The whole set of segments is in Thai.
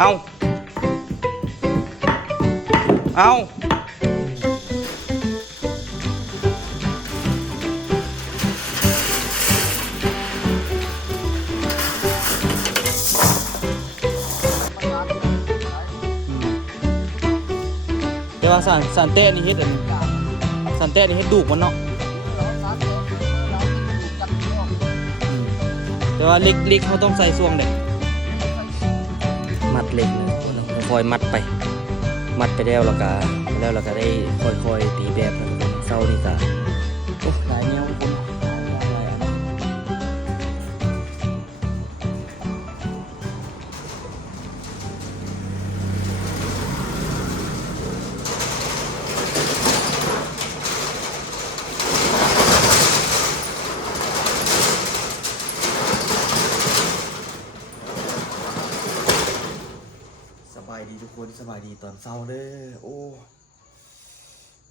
เอาเอาแต่ว่าสันเต้นี่เฮ็ดสันเต้นี่เฮ็ดดูกมันเนาะแต่ว่าเล็กเขาต้องใส่ช่วงเด็กมัดเล็กเลยค่อยๆมัดไปแล้วเราก็ได้ค่อยๆตีแบบเศร้านี่ก็โอ้หลายแนวคนสบายดีทุกคนสบายดีตอนเช้าเด้อโอ้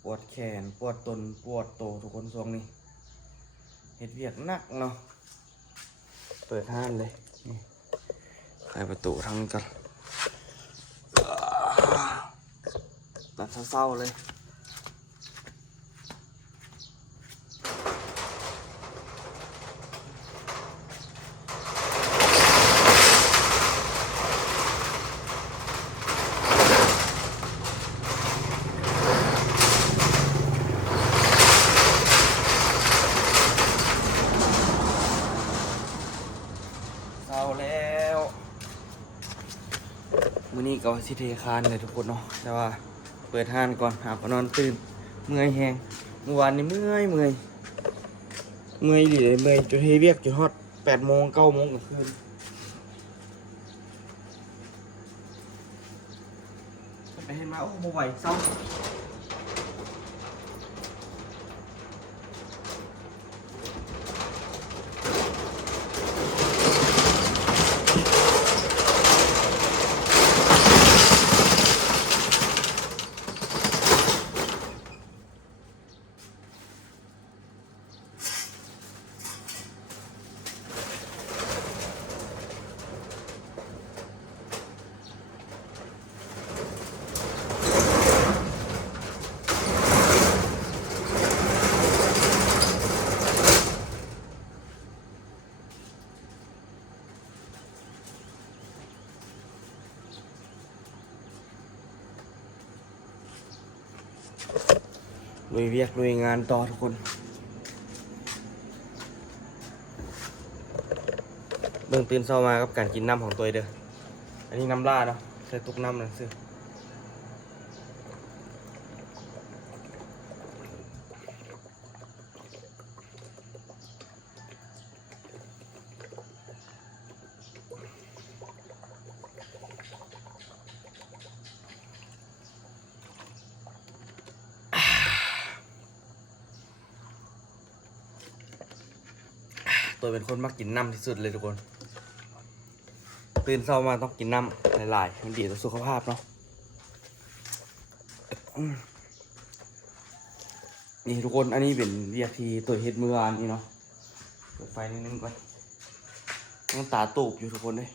ปวดแขนปวดต้นปวดโตทุกคนช่วงนี้เฮ็ดเวียกหนักเนาะเปิดห้านเลยนี่ไขประตูทั้งกันตอนเช้าเลยแล้วมื้อนี้ก็สิเทคานเลยทุกคนเนาะแต่ว่าเปิดห้านก่อนหาก็นอนตื่นเมื่อยแฮงเมื่อวานนี้เมื่อยหลีเลยเมื่อยจนเฮเวียกจนฮอด8 โมง 9 โมงกลางคืนไปเห็นมาโอ้บ่ไหวเศร้าลุยเวียกลุยงานต่อทุกคนเบิ่งตื่นเช้ามากับการกินน้ำของตัวเด้ออันนี้น้ำลาดเนาะใส่ตุกน้ำนะซื้อตัวเป็นคนมักกินน้ำที่สุดเลยทุกคนตื่นเช้ามาต้องกินน้ำหลายๆมันดีต่อสุขภาพเนาะนี่ทุกคนอันนี้เป็นเวียกที่ตัวเฮ็ดเมื่อวานนี่เนาะเปิดไฟนิดนึงก่อนต้องตาตูบอยู่ทุกคนเลย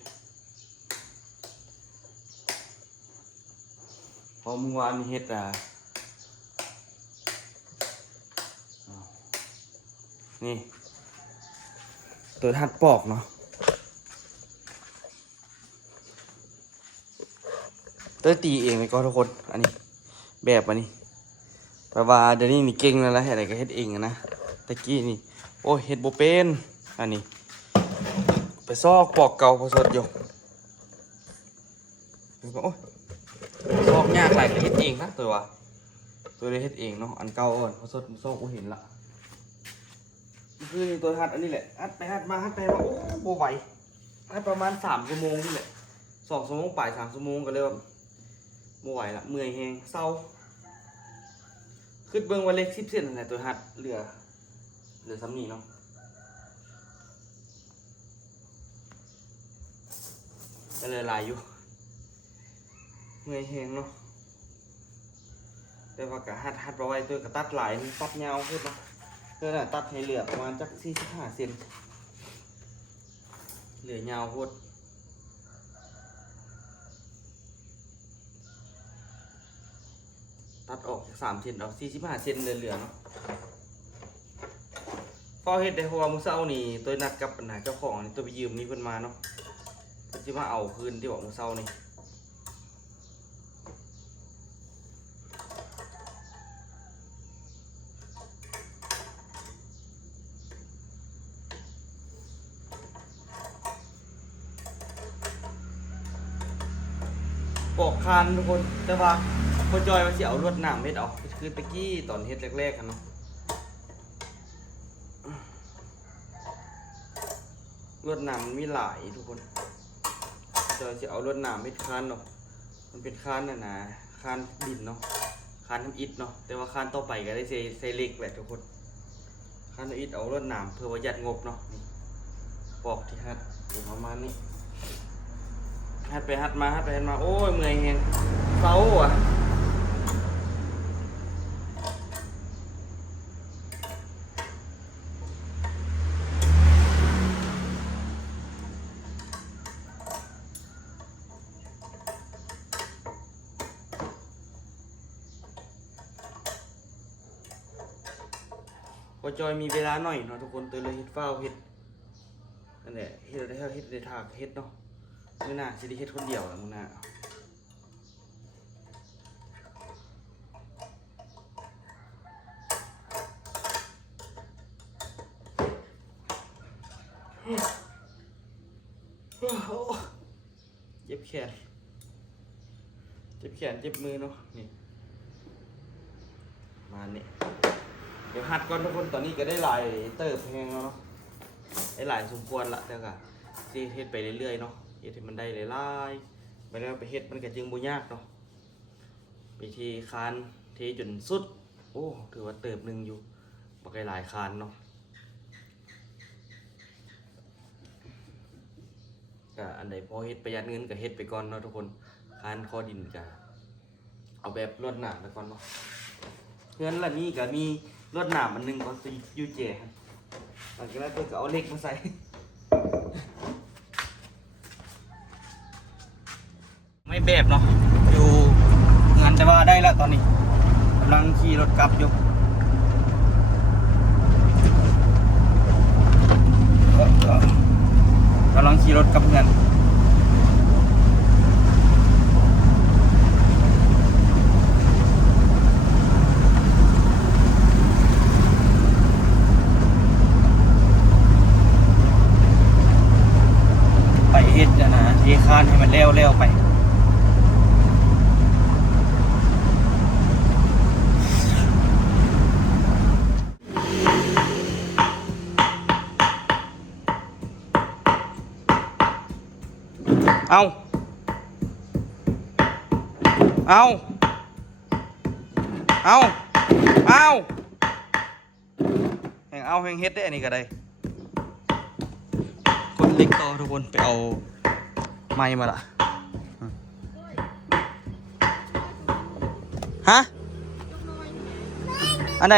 พอเมื่อวานนี้เฮ็ดนี่ตัวทัดปอกเนาะตัวตีเองเลยก็ทุกคนอันนี้แบบอันนี้แปลว่าเดี๋ยวนี้นี่เก่งแล้วเฮ็ดอะไรก็เฮ็ดเองนะตะกี้นี่โอ้เฮ็ดบ่เป็นอันนี้ไปซอกปอกเก่าพอสดอยู่โอ้ซอกยากหลายก็เฮ็ดเองนะตัวได้เฮ็ดเองเนาะอันเก่าอ่อนพอสดซอกบ่เห็นละคือตัวหัดอันนี้แหละหัดไปหัดมาโอ้โหไหวหัดประมาณ3 ชั่วโมงนี่แหละ2 ชั่วโมงปลาย3 ชั่วโมงก็เลยว่าโมไหวละเมื่อยแหงเศร้าขึ้นเบิ้งวันเล็ก10 เซนนั่นแหละตัวหัดเหลือซ้ำนี่เนาะก็เลยลายอยู่เมื่อยแหงเนาะแต่ว่ากะหัดประไว้ตัวกระตัดหลายตัดยาวขึ้นเนาะเพื่อตัดให้เหลือประมาณจัก45 เซนเหลือยาวโคตร ตัดออกจาก3 เซนเอา45 เซนเหลือๆเนาะพอเฮ็ดได้เพราะว่ามื้อเช้านี่ตัวนัดกับปัญหาเจ้าของนี่ตัวไปยืมนี่เพิ่นมาเนาะเพิ่นสิมาเอาคืนที่บอกมื้อเช้านี่ปอกคานทุกคนแต่ว่าพอจอยว่าสิเอาลวดหนามเฮ็ดเอาคือตะกี้ตอนเฮ็ดแรกๆกันเนาะลวดหนามมันมีหลายทุกคนจอยสิเอาลวดหนามเฮ็ดคานเนาะมันเป็นคานน่ะนะคานดินเนาะคานทำอิฐเนาะแต่ว่าคานต่อไปก็ได้ใส่เหล็กแหละทุกคนคานทำอิฐเอาลวดหนามเพื่อว่ายัดงบเนาะปอกที่ฮัดประมาณนี้ฮัดไปฮัดมาฮัดไปฮัดมาโอ้ยเมื่อยแฮงเศร้าอ่ะพอจอยมีเวลาหน่อยเนาะทุกคนตัวเลยเฮ็ดฟ้าวเฮ็ดนั่นแหละเฮ็ดได้เฮ็ดได้ทากเฮ็ดเนาะมื้อหน้าสิได้เฮ็ดคนเดียวแล้วมื้อหน้าเจ็บแขนเจ็บมือเนาะนี่มาเนี่ยเดี๋ยวหัดก่อนทุกคนตอนนี้ก็ได้หลายเติบแพงแล้วเนาะได้หลายสมควรละแต่ก็สิเฮ็ดไปเรื่อยๆเนาะเฮ็ดให้มันได้หลายๆไปแล้วไปเฮ็ดมันก็จึงบ่ยากเนาะไปที่คานเทจนสุดโอ้ถือว่าเติบหนึงอยู่บ่ไกลหลายคานเนาะก็อันใดพอเฮ็ดประหยัดเงินก็เฮ็ดไปก่อนเนาะทุกคนคานคอดินก็เอาแบบลวดหนามไปก่อนเนาะเพื่อนละนี่ก็มีลวดหนามอันนึงก็สิอยู่เจหลังจากนั้นเพิ่นก็เอาเหล็กมาใส่ไม่แบบเนาะอยู่งานแต่ว่าได้แล้วตอนนี้กำลังขี่รถกลับอยู่กำลังขี่รถกลับเพื่อนไปเฮ็ดนะเทคานให้มันเร็วๆไปเอาแห่งเฮ็ดได้อันนี้ก็ได้คนเล็กต่อทุกคนไปเอาไม้มาละฮะอันใด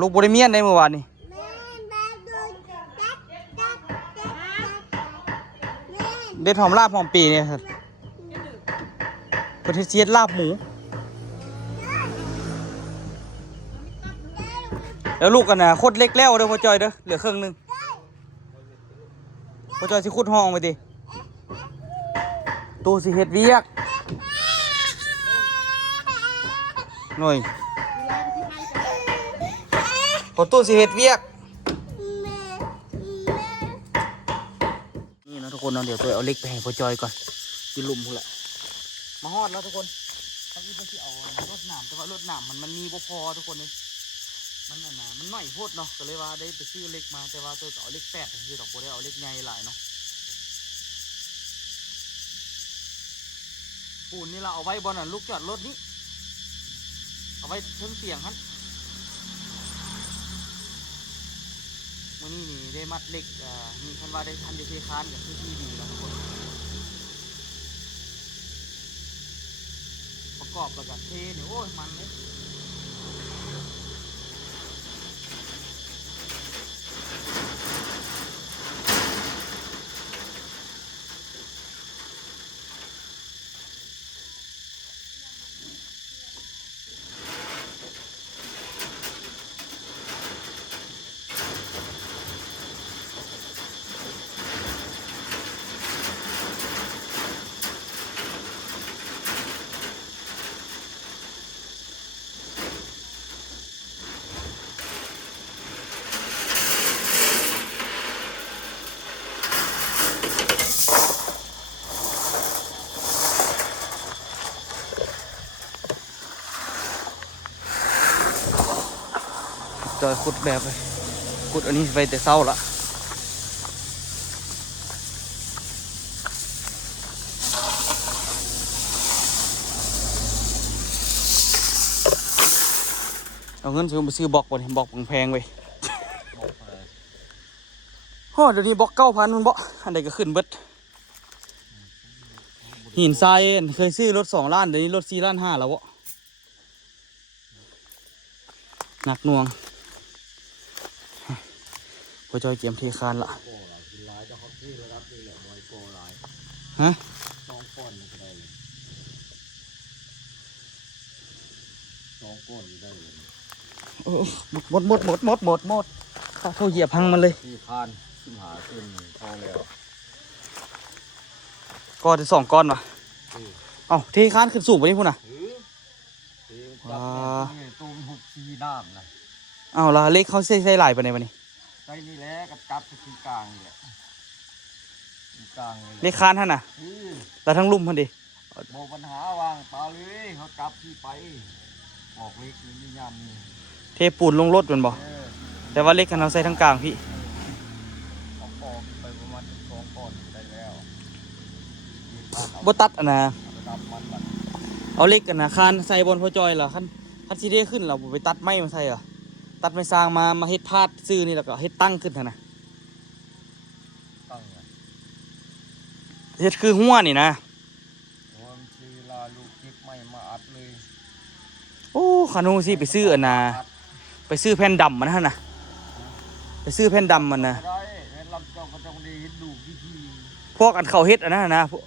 ลูกบริเมียนได้เมื่อวานนี่เด็ดหอมลาบหอมปีเนี่ยครับประเทศเชียดลาบหมูแล้วลูกกันนะโคตรเล็กแล้วเด้อพ่อจอยเด้อเหลือครึ่งนึงพ่อจอยสิขุดห้องไปดิตู้สิเฮ็ดเวียกหน่อยพอตู้สิเฮ็ดเวียกนี่นะทุกคนเนาะเดี๋ยวตัวเอาเล็กไปให้พ่อจอยก่อนกินลุ่มพุ่นแหละมาฮอดแล้วทุกคนทั้งนี้เพิ่นสิเอารถหนามแต่ว่ารถหนามมันมีบ่พอทุกคนนี่มันอันน่ะมันน้อยโพดเนาะก็เลยว่าได้ไปซื้อเล็กมาแต่ว่าตัวก็เอาเล็ก8คือดอกบ่ได้เอาเล็กใหญ่หลายเนาะปูนนี่เราเอาไว้บนน่ะลูกจอดรถนี้เอาไว้เทิงเตียงฮั่นมื้อนี้นี่ได้มัดเล็กมีคันว่าได้ทันได้เทคานกับที่ดีแล้วทุกคนประกอบแล้วก็เทนี่โอ้ยมันเลย จอยขุดแบบเลยขุดอันนี้ไปแต่เศร้าละเอาเงินซื้อมาซื้อบล็อกบ่นี่บล็อกแพงๆไปโอ้เดี๋ยวนี้บล็อก9,000มันบ่อันใดก็ขึ้นเบิดหินทรายเคยซื้อรถ2 ล้านเดี๋ยวนี้รถ4 ล้าน 5แล้ววะหนักหน่วงพอจอยเตรียมเทคานละฮะหมดข้าโทรเหยียบพังมันเลย ที่คานขึ้นหาขึ้นพอแล้ว ก้อน2 ก้อนวะเอ้าเทคานขึ้นสูงไปนี่พุ่นน่ะ จับเนี่ยตูม64น้ำนะ เอ้าละเล็กเขาใส่หลายไปไหนวะนี่ ใส่นี่แหละกับจับที่กลางเนี่ยกลางเลย เล็กคานท่านน่ะแล้วทั้งลุ่มพันดิ บอกปัญหาวางปลาเลยเขาจับที่ไปบอกเล็กนี่ยามนี่ เทปูนลงรถมันบ่แต่ว่าเล็กกันเราใส่ทั้งกลางพี่ เอาปอกไปประมาณ2 ก้อนได้แล้ว บ่ตัดอันน่ะ ระดับมันแบบ เอาเล็กกันนะคานใส่บนพอจอยเหรอคันซีเด้ขึ้นเราไปตัดไม้มาใส่เหรอตัดไม้สร้างมาเฮ็ดพาดซื้อนี่แล้วก็เฮ็ดตั้งขึ้นท่านน่ะ ตั้งไง เฮ็ดคือหัวนี่นะ วันทีลาลูกคิดไม่มาอัดเลย โอ้ขานูสิไปซื้ออันน่ะไปซื้อแผ่นดำมันท่านน่ะไปซื้อแผ่นดำมันน่ะ ได้เห็นลำเจ้าก็ต้องได้เห็นดูพิธี พวกอันเขาเฮ็ดอันนั้นน่ะนะพวก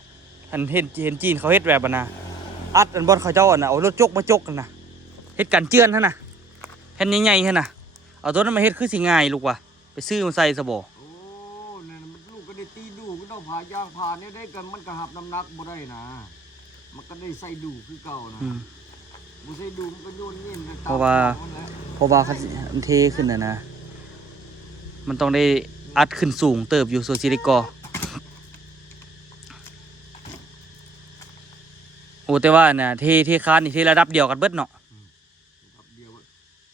อันเห็นจีนเขาเฮ็ดแบบอันน่ะอัดอันบอนเขาเจ้าอันน่ะเอารถจกมาจกกันน่ะเฮ็ดกันเจือนท่านน่ะแผ่นใหญ่ๆท่านน่ะเอาตัวนั้นมาเฮ็ดคือสิง่ายลูกว่ะไปซื้อมาใส่ซะบ่ โอ้เนี่ยมันลูกก็ได้ตีดูก็ต้องผ่ายางผ่าเนี่ยได้กันมันก็หับน้ำหนักบ่ได้นะมันก็ได้ใส่ดูคือเก่านะบ่ใส่ดูมันก็โยนเงี้ยนะ เพราะว่าคันเทขึ้นน่ะนะมันต้องได้อัดขึ้นสูงเติบอยู่โซซิลิกอโอ้แต่ว่าน่ะเทคานนี่เทระดับเดียวกันเบิดเนาะ ครับเดียว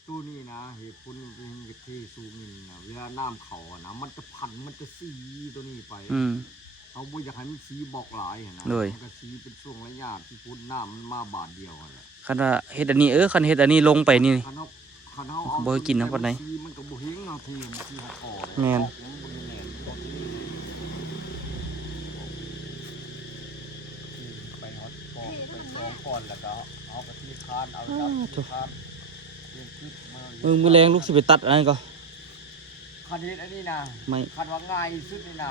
ตู้นี่นะเหตุผลเป็นเหตุที่สูงนี่นะเวลาน้ำเขาอะนะมันจะพันมันจะสีตัวนี้ไปเขาบ่อยากให้มันสีบอกหลายอะนะมันก็สีเป็นช่วงระยะที่พุ่นน้ำมันมาบาทเดียวอะแหละ คันว่าเฮ็ดอันนี้คันเฮ็ดอันนี้ลงไปนี่ คันเฮาเอา บ่ให้กินน้ำปานใด มันก็บ่เฮงเนาะพี่มันสิหักคอเลย แม่น ไปฮอตปอกไป2 ก้อนแล้วก็เอากะทิคานเอาจับที่คานเตรียมคิดมา มื้อแรงลูกสิไปตัดอันนั้นก็ คันเฮ็ดอันนี้นะ ไม่ คันว่าง่ายสุดนี่นะ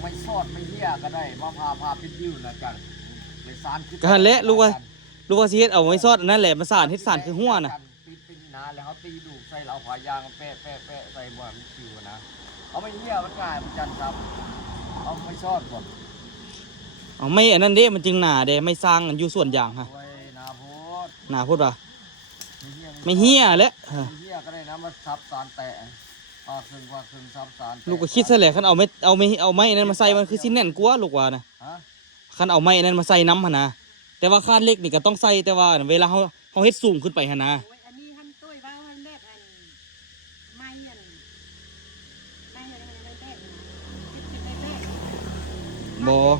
ไม่ซอดไม่เหี้ยก็ได้มาพาเป็นยิ้วนะจันไปสารคือ ก็หั่นแหละลูกว่าสิเฮ็ดเอาไว้ซอดอันนั้นแหละมาสานเฮ็ดสานคือหัวน่ะ ปิดเป็นนาแล้วเขาตีดูใส่เอาผายางแปะใส่บ่มันคิวนะเอาไม่เหี้ยมันง่ายมันจันครับเอาไม่ซอดก่อน เอาไม่อันนั้นเด้มันจึงหนาเด้ไม่สร้างอันอยู่ส่วนอย่างฮะ โอ้ยนาโพด หนาพูดว่า ไม่เหี้ย ไม่เหี้ยแหละ ไม่เหี้ยก็ได้นะมาซับสารแตะปากซึ่งซับสารแตะ ลูกก็คิดซะแหละคันเอาไม้อันนั้นมาใส่มันคือสิแน่นกว่าลูกว่านะ ฮะ คันเอาไม้อันนั้นมาใส่น้ำหั่นนะแต่ว่าคาดเล็กนี่ก็ต้องใส่แต่ว่าเวลาเขาเฮ็ดสูงขึ้นไปหั่นนะ โอ้ยอันนี้ท่านตุ้ยว่าท่านแบบอันไม่อันไม่อันนั้นแบบคิดแบบ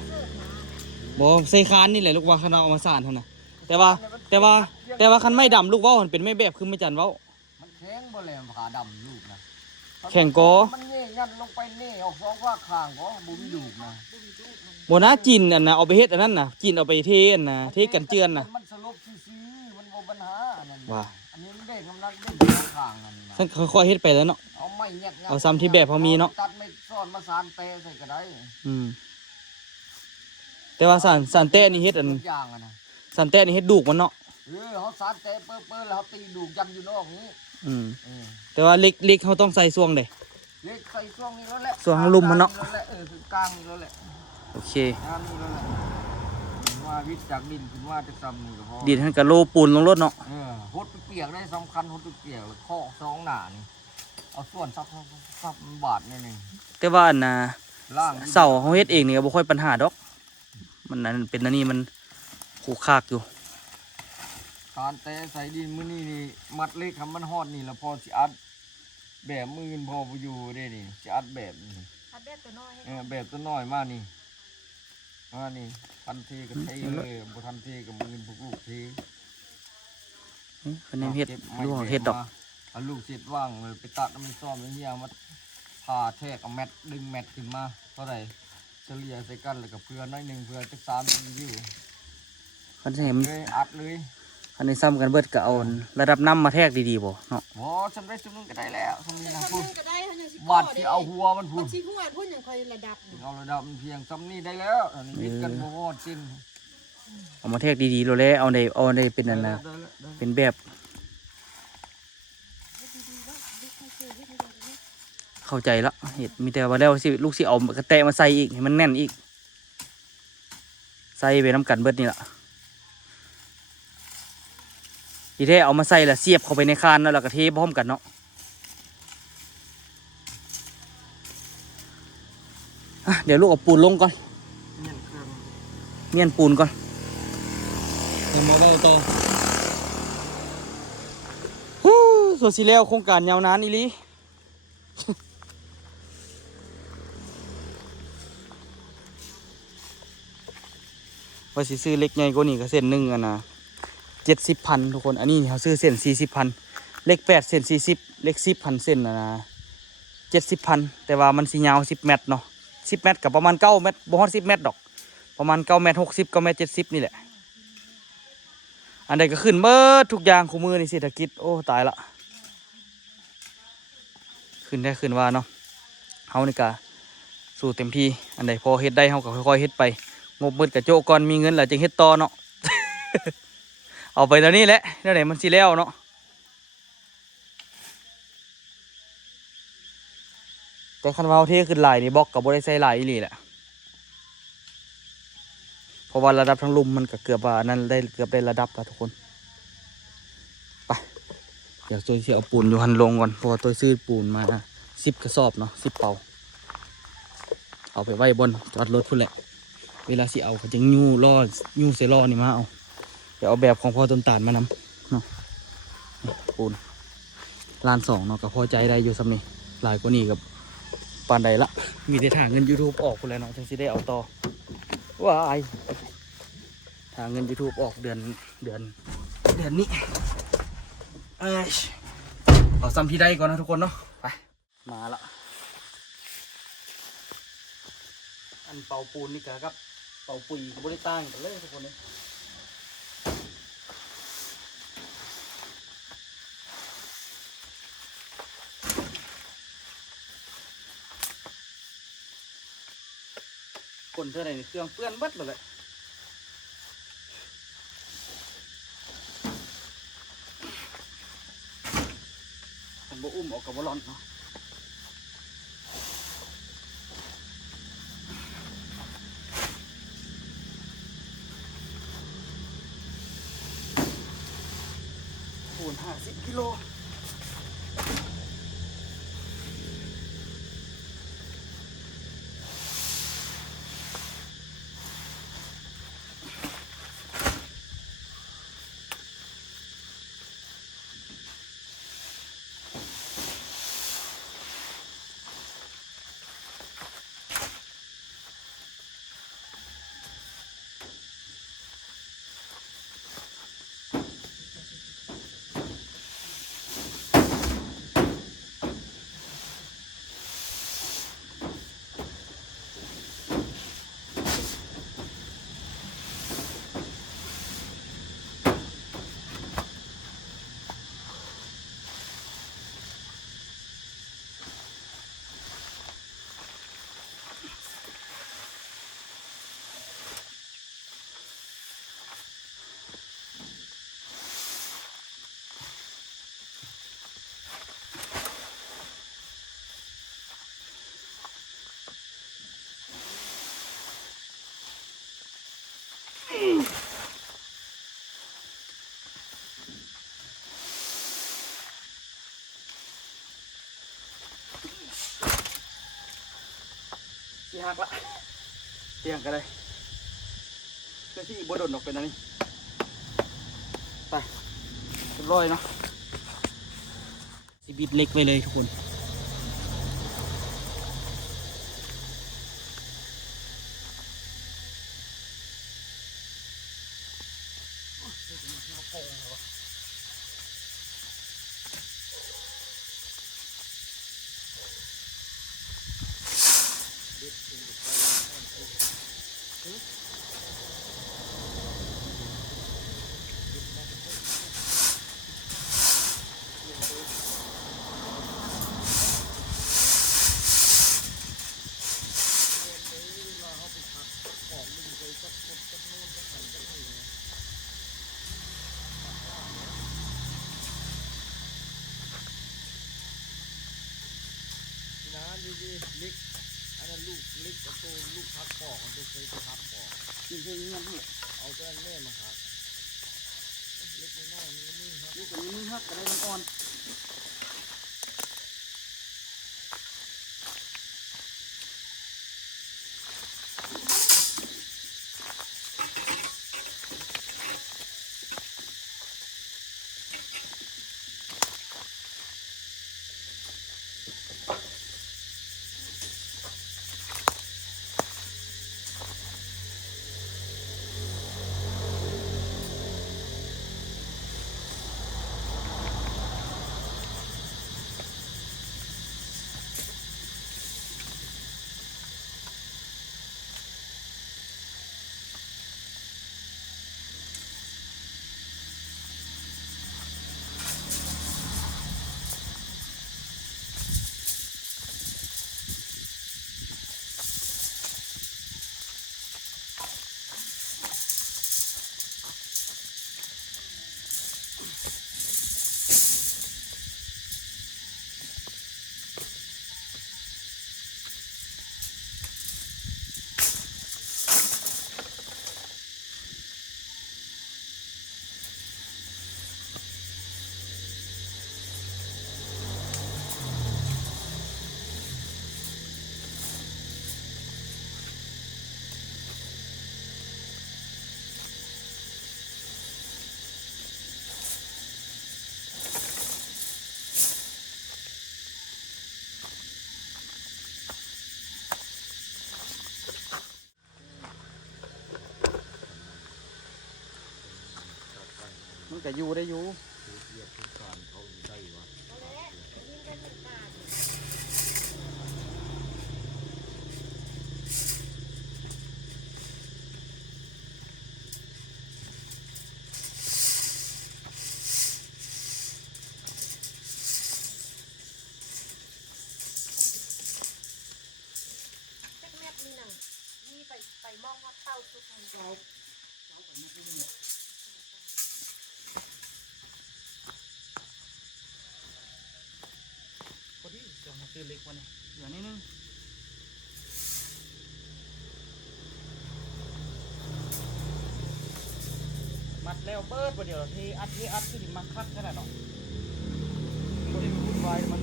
บ่ใส่คานนี่แหละลูกว่าคันเอามาสานหั่นนะแต่ว่าคันไม้ดำลูกว่ามันเป็นไม้แบบคือไม่จันเว้า มันแข็งบ่เลยมันผาดำลูกนะ แข็งกอ มันเงี้ยงันลงไปเน่ออก2ว่าข้างก็บุ้มดูกนะ บ่นะจีนอันน่ะเอาไปเฮ็ดอันนั้นน่ะจีนเอาไปเทอันน่ะเทกันเจือนน่ะ มันสลบซื่อๆมันบ่ปัญหาอันนั้น ว่า อันนี้มันได้กำลังได้ข้างอันนั้น ท่านค่อยๆเฮ็ดไปแล้วเนาะ เอาไม้แยกงัน เอาซ้ำที่แบบเขามีเนาะ ตัดไม่ซ่อนมาสานเตะใส่ก็ได้ แต่ว่าสารแต้นี่เฮ็ดอัน ทุกอย่างอะนะ สารแต้นี่เฮ็ดดูกมันเนาะ เขาสานเตะเปิ้ลแล้วเขาตีดูกยันอยู่นอกนี้ แต่ว่าเล็กเขาต้องใส่ซวงเด้ เล็กใส่ช่วงนี้แล้วแหละ ช่วงลุ่มมันเนาะ คือกลางนี่แล้วแหละ โอเค งานนี่แล้วแหละว่าวิทย์จากดินคุณว่าจะซ้ำนี่ก็พอ ดินท่านก็โลปูนลงรถเนาะ หดเปียกได้สำคัญหดเปียกข้อ2หนานี่เอาส่วนซับบาทนี่นึง แต่ว่าอันน่ะ ล่าง เสาเขาเฮ็ดเองนี่ก็บ่ค่อยปัญหาดอกมันนั้นเป็นอันนี้มันขู่คากอยู่ การแต่ใส่ดินมื้อนี้นี่มัดเล็กทำมันฮอดนี่แล้วพอสิอัดแบบมืออื่นพอบ่อยู่เด้นี่สิอัดแบบนี่ อัดเด็ดตัวน้อยให้ แบบตัวน้อยมานี่ทันทีก็เทเลยบ่ทันทีก็มืออื่นพวกลูกเท คนนี้เฮ็ดลูกเฮ็ดดอก เอาลูกเสร็จว่างเลยไปตัดแล้วมันซ่อมแล้วเนี่ยมาผ่าแทกเอาแมทดึงแมทขึ้นมาเท่าไหร่เฉลี่ยใส่กันแล้วกับเพื่อน้อยหนึ่งเพื่อจะ3 วิว คันสิเห็น เลยอัดเลย คันนี้ซ้ำกันเบิดก็เอาระดับน้ำมาแทกดีๆบ่เนาะ โอ้ฉันได้จุดนึงก็ได้แล้วทำนี้นะ ทำ พูด นึงก็ได้เขายังสิ บาดที่เอาหัวมันพู มั ด นสิหัวพูดอย่างคอยระดับ เอาระดับมันเพียงซ้ำนี่ได้แล้วอันนี้ยึดกันบ่ฮอดจริง เอามาแทกดีๆโลแล้วเอาได้เป็นนั่นน่ะเป็นแบบเข้าใจละเห็ดมีแต่ว่าแล้วสิลูกสิเอากระแตะมาใส่อีกให้มันแน่นอีกใส่ไปน้ำกันเบิดนี่ล่ะทีแท้เอามาใส่ละเสียบเข้าไปในคานแล้วก็เทพร้อมกันเนาะเดี๋ยวลูกเอาปูนลงก่อน เนี่ยเครื่อง เมียนปูนก่อนทำมาเบาต่อส่วนสีแล้วโครงการยาวนานอีหลี ว่าสิซื้อเล็กใหญ่กว่านี้ก็เส้นหนึ่งอะนะ70,000ทุกคนอันนี้เขาซื้อเส้น40,000เล็ก8เส้น40เล็ก10,000เส้นนะ70,000แต่ว่ามันสียาว10 เมตรเนาะ10 เมตรกับประมาณ9 เมตรบ่ฮอด10 เมตรดอกประมาณ9 เมตร60 9 เมตร70นี่แหละอันใดก็ขึ้นเบิดทุกอย่างคู่มือในเศรษฐกิจโอ้ตายละขึ้นได้ขึ้นว่าเนาะเฮานี่ก็สู้เต็มที่อันใดพอเฮ็ดได้เฮาก็ค่อยๆเฮ็ดไปงบมืดกับโจก่อนมีเงินแล้วจึงเฮ็ดต่อเนาะ เอาไปแล้วนี่แหละแล้วไหนมันสิแล้วเนาะแต่คันว่าเทขึ้นหลายนี่บล็อกกับบ่ได้ใส่หลายอีหลีแหละเพราะว่าระดับทั้งลุมมันก็เกือบว่านั้นได้เกือบได้ระดับแล้วทุกคนไปเดี๋ยวตัวสิเอาปูนอยู่หันลงก่อนเพราะว่าตัวซื้อปูนมา10 กระสอบเนาะ10 เป่าเอาไปไว้บนจอดรถพุ่นแหละเวลาสิเอาก็จะยูล่อยูเซล่อนี่มาเอาเดี๋ยวเอาแบบของพ่อต้นตาลมานำเนาะปูนล้าน2เนาะก็พอใจได้อยู่สำนี้หลายกว่านี้กับปานใดละมีแต่ทางเงิน YouTube ออกพุ่นแล้วเนาะจังสิได้เอาต่อว้ายทางเงิน YouTube ออกเดือนนี้เอาซ้ำที่ได้ก่อนนะทุกคนเนาะไปมาละอันเป่าปูนนี่กับเป่าปุ๋ยกับบริตั้งกันเลยทุกคนเลยคนเท่าไหร่เครื่องเปื้อนเบิดเลยผมบ่อุ้มออกกับบ่ร้อนเนาะปูน50 กิโลที่หักละเตียงกันเลยเพื่อที่บดดออกเป็นอันนี้ไป บร้อยเนาะสิบิดเล็กไปเลยทุกคนน้ำดีๆลิกอันนั้นลูกลิกกับตัวลูกพักปอกมันเป็นเคยพักปอก นี่คือเงี้ยพี่ เอาตัวแม่มาครับเล็กน้อยมันก็มือครับ นี่ตัวนี้ครับกระไดมันอ่อนมันก็อยู่ได้อยู่ เรียกทุกการเขาได้วะ จักแมทนี่น่ะนี่ไปมองว่าเต้าสุดมันเรา พอดีเดี๋ยวมาซื้อเล็กวันนี้เหลือนิดนึงมัดแล้วเบิดประเดี๋ยวทีอัดคือดิมันคักขนาดเนาะคนที่มันวุ่นวายมัน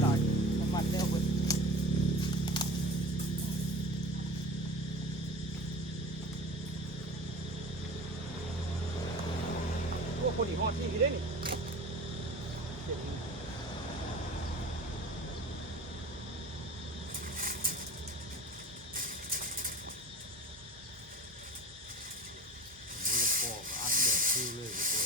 หลายมันมัดแล้วเบิดพวกคนอีกห้อที่ได้นี่เจ็บ มันจะปอกอันเด็ดคิวเลยกับตัว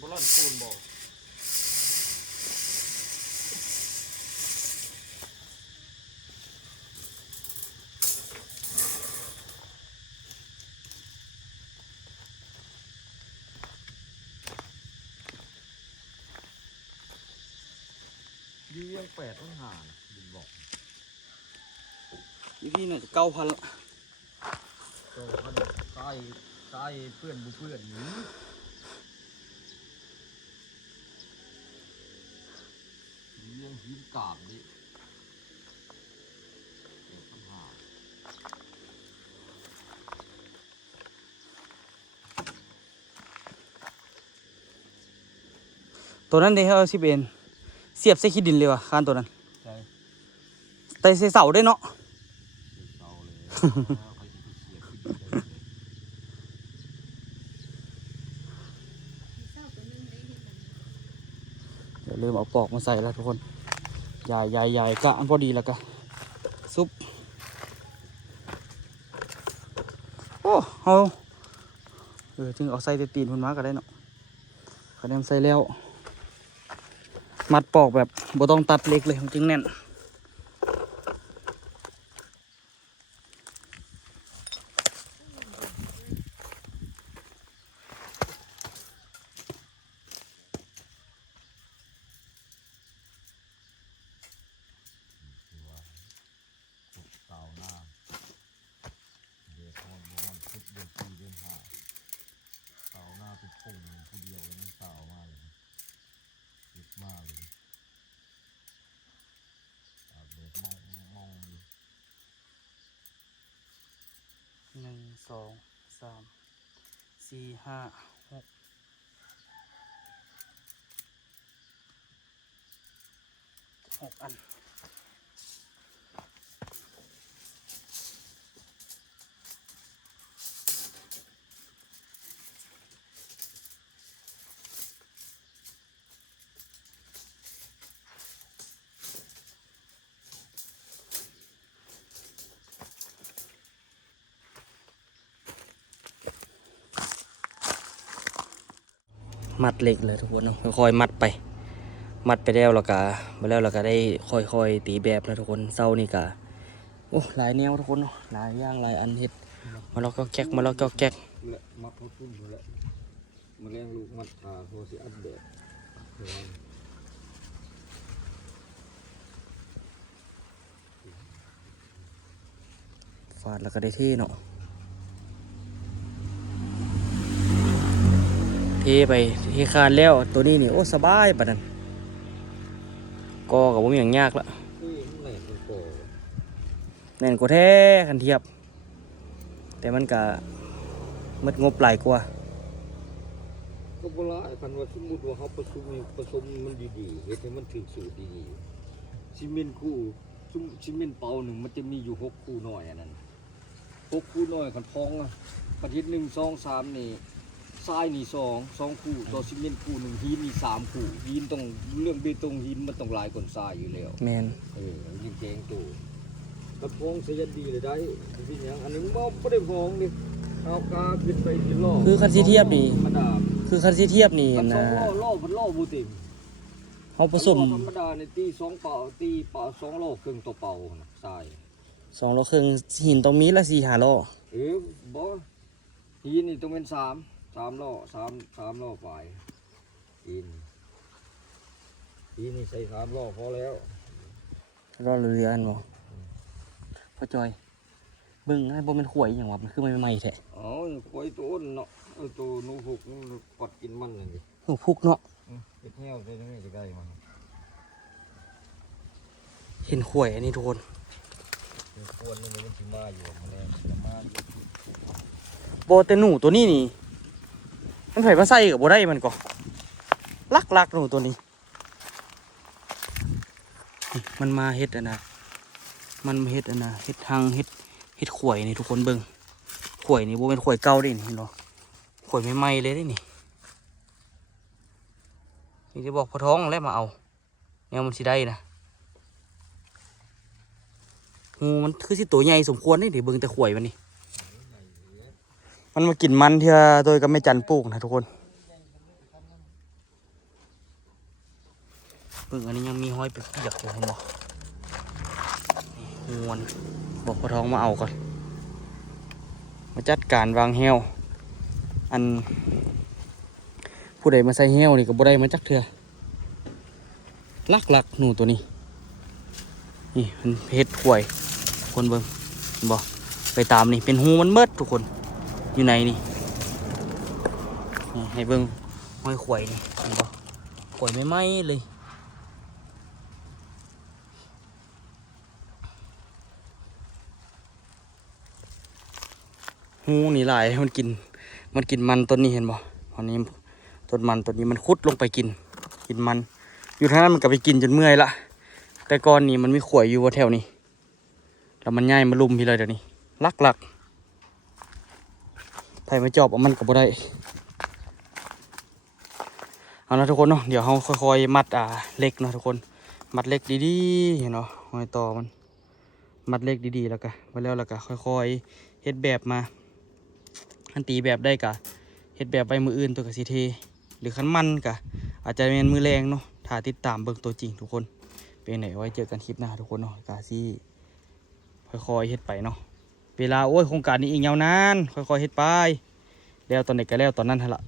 บอลอนปูนบอล ดียัง8ต้องหาดินบอก นี่พี่น่าจะ9,000ละ ก็มันใต้เพื่อนบุเพื่อนนี้ดียังหินกาบดิต้องหา ตัวนั้นเด้เอา10 เอ็นเสียบใส่ขี้ดินเลยว่ะคานตัวนั้น ใช่ แต่ใส่เสาได้เนาะ เสาเลยใครจะไปเสียบที่ดินได้เลย เริ่มเอาปอกมาใส่แล้วทุกคนใหญ่ก็อันพอดีแล้วก็ซุปโอ้เอาจึงเอาใส่ตีนคนมาก็ได้เนาะคะแนนใส่แล้วมัดปอกแบบบ่ต้องตัดเล็กเลยจึงแน่นเสาหน้าเดือดร้อนร้อนทุกเดือน4เดือน5เสาหน้าเป็นปุ่งผู้เดียวนี่เสามาเลยเจ็บมากเลยเดือดมองอยู่ 1 2 3 4 5 6 6 อันมัดเหล็กเลยทุกคนเนาะค่อยๆมัดไปแล้วเราก็ได้ค่อยๆตีแบบนะทุกคนเศร้านี่กะโอ้หลายแนวทุกคนเนาะหลายอย่างหลายอันเฮ็ดมาแล้วก็แก๊กและมัดเขาขึ้นอยู่แล้วมาเลี้ยงลูกมัดขาโคสิอัปเดตฟาดแล้วก็ได้ที่เนาะเทไปเทคานแล้วตัวนี้นี่โอ้สบายปะนั้นก็กับผมอย่างยากละแน่นกว่าแท้คันเทียบแต่มันก็มัดงบหลายกว่าก็บ่หลายคันว่าสมมุติว่าเขาผสมมันดีๆเฮ็ดให้มันถึงสูตรดีๆซีเมนต์คู่ซีเมนต์เปาหนึ่งมันจะมีอยู่6คู่น้อยอันนั้น6คู่น้อยคันพองอ่ะประเทศ1 2 3นี่ทรายนี่2คู่ต่อซีเมนต์คู่1หินนี่3คู่หินต้องเรื่องเบตงหินมันต้องหลายกว่าทรายอยู่แล้วแมนยิงแกงตัวกระพงเสียดีเลยได้ที่อย่างอันนี้บ่ได้พองนี่เอากาขึ้นไปที่ล้อคือคันซีเทียบนี่นะล้อมันล้อบ่เต็มเขาผสมธรรมดาในตี2เป่าตีเป่า2โลครึ่งต่อเป่านะทราย2 โลครึ่งหินต้องมีละ4-5 โลบ่หินนี่ต้องเป็น3โล3โลไปหินนี่ใส่3โลพอแล้วรอเรืออันบ่พ่อจอยเบิ่งให้บ่แม่นข่วยหยังวะมันคือใหม่ๆแท้อ๋อข่วยตัวอ้นเนาะตัวหนูพุกกดกินมันนี่หนูพุกเนาะเฮ็ดแนวได้นี่จะได้มันเห็นข่วยอันนี้ทุกคนควรนี่มันสิมาอยู่มันแล้วจะมาบ่แต่หนูตัวนี้นี่มันไผมาใส่ก็บ่ได้มันก็ลักหนูตัวนี้มันมาเฮ็ดอันน่ะเฮ็ดทางเฮ็ดข่วยนี่ทุกคนเบิ่งข่วยนี่บ่เป็นข่วยเก่าเด้นี่เห็นบ่ข่วยใหม่ๆเลยเด้นี่จะบอกพอท้องแล้วมาเอาแนวมันสิได้นะงูมันคือสิตัวใหญ่สมควรนี่เดี๋ยวเบิ่งแต่ข่วยมันนี่มันมากินมันเที่ยโดยก็ไม่จันปลูกนะทุกคนเบิ่งอันนี้ยังมีห้อยเปียกอยู่เห็นบ่งูมันบอกพอท้องมาเอาก่อนมาจัดการวางแฮวอันผู้ใดมาใส่แฮวนี่ก็บ่ได้มาจักเถื่อลักหนูตัวนี้นี่มันเฮ็ดข่วยคนเบิ่งบ่ไปตามนี่เป็นหูมันเมิดทุกคนอยู่ไหนนี่ให้เบิ่งห้อยข่วยนี่เห็นบ่ข่วยไม่ไหม้เลยหูนี่หลายมันกินมันต้นนี้เห็นบ่อันนี้ต้นนี้มันคุดลงไปกินมันอยู่ทางนั้นมันก็ไปกินจนเมื่อยละแต่ก่อนนี้มันมีข่วยอยู่แถวนี้แล้วมันง่ายมาลุมพี่เลยเดี๋ยวนี้ลักไผ่มาจอบเอามันก็บ่ได้ เอาละทุกคนเนาะเดี๋ยวเราค่อยๆมัดเหล็กเนาะทุกคนมัดเหล็กดีๆเห็นเนาะห้อยต่อมันมัดเหล็กดีๆแล้วก็ไว้แล้วก็ค่อยๆเฮ็ดแบบมาคันตีแบบได้กะเฮ็ดแบบใบมืออื่นตัวกะสิเทหรือคันมันกะอาจจะเป็นมือแรงเนาะถ้าติดตามเบิ่งตัวจริงทุกคนเป็นไหนไว้เจอกันคลิปหน้าทุกคนเนาะกะสิค่อยๆเฮ็ดไปเนาะเวลาโอ้ยโครงการนี้อีกยาวนานค่อยๆเฮ็ดไปแล้วตอนไหนก็แล้วตอนนั้นหั่นล่ะ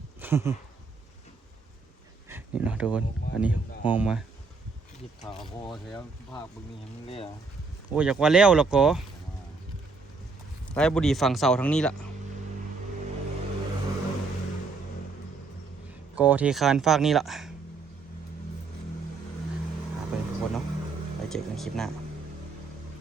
นี่เนาะทุกคนอันนี้ห้องมา หยิบถาพอแถวภาคบึงนี้เห็นเลยอ่ะ โอ้ยอยากว่าแล้วแล้วก็ไรบุดีฝั่งเสาทั้งนี้ละก็เทคานฝากนี่ละไปทุกคนเนาะไปเจอกันคลิปหน้า